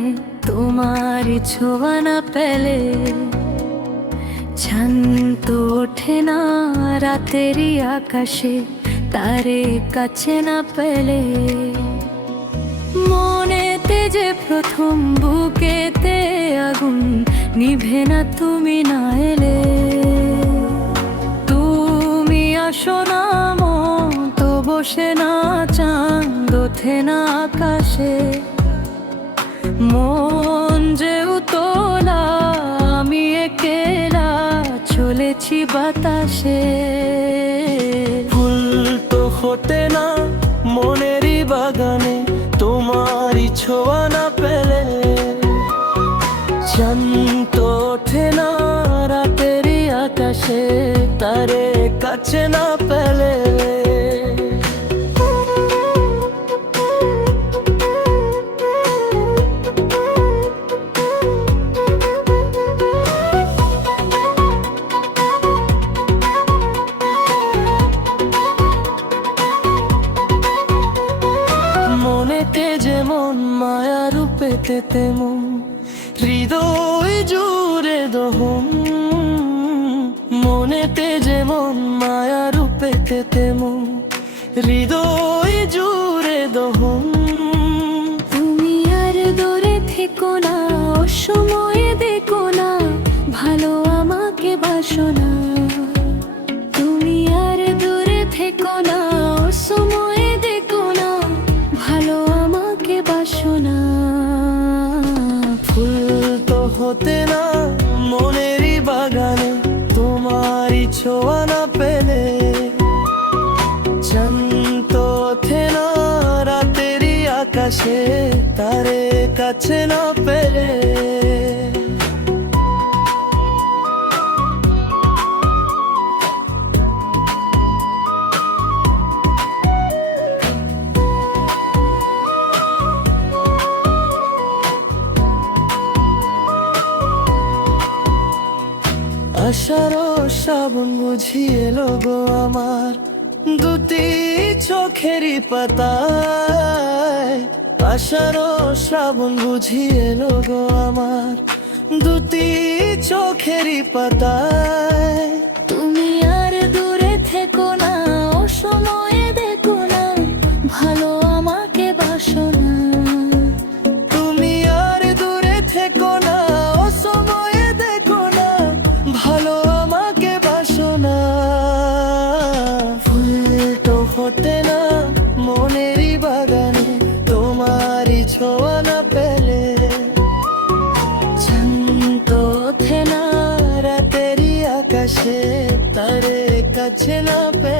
বাগানে তোমারই ছোঁয়া না পেলে শান্ত ওঠে না রাতেরই আকাশে তারে কাছে না পেলে। মনেতে যে প্রথম বুকেতে আগুন নিভে না তুমি না এলে। তুমি আসো না মতো বসে না চাঁদ ওঠে না আকাশে। মন যে উতলা আমি একেলা চলেছি বাতাসে। ফুল তো ফোটে না মনেরই বাগানে তোমারই ছোঁয়া না পেলে। শান্ত ওঠে না রাতেরই আকাশে তারে কাছে না পেলে। মনেতে যেমন মায়া রূপেতে তেমন হৃদয় জুড়ে দহন। মনেতে যেমন মায়া রূপেতে তেমন হৃদয় জুড়ে দহন। তুমি আর দূরে থেকো না অসময়ে দেখো না ভালো আমাকে বাসো না। তুমি আর দূরে থেকো না অসময়ে দেখো না ভালো আমাকে বাসো না। ফুল তো হতে না মনেরই বাগানে তোমারই ছোঁয়া না পেলে। শান্ত ওঠে না রাতেরই আকাশে তারে কাছে না পেলে। আশারও শ্রাবণ বুঝি এলো গো আমার দুটি চোখেরই পাতায়। আশারও শ্রাবণ বুঝি এলো গো আমার দুটি চোখেরই পাতায়। তুমি আর দূরে থেকো না অসময়ে দেখো না ভালো আমাকে বাসো না। তুমি আর দূরে থেকো না অসময়ে দেখো না ভালো আমাকে বাসো না। ফুল তো ফোটে না মনেরই বাগানে তোমারই ছোঁয়া না পেলে। শান্ত ওঠে না রাতেরই আকাশে তারে কাছে না পেলে।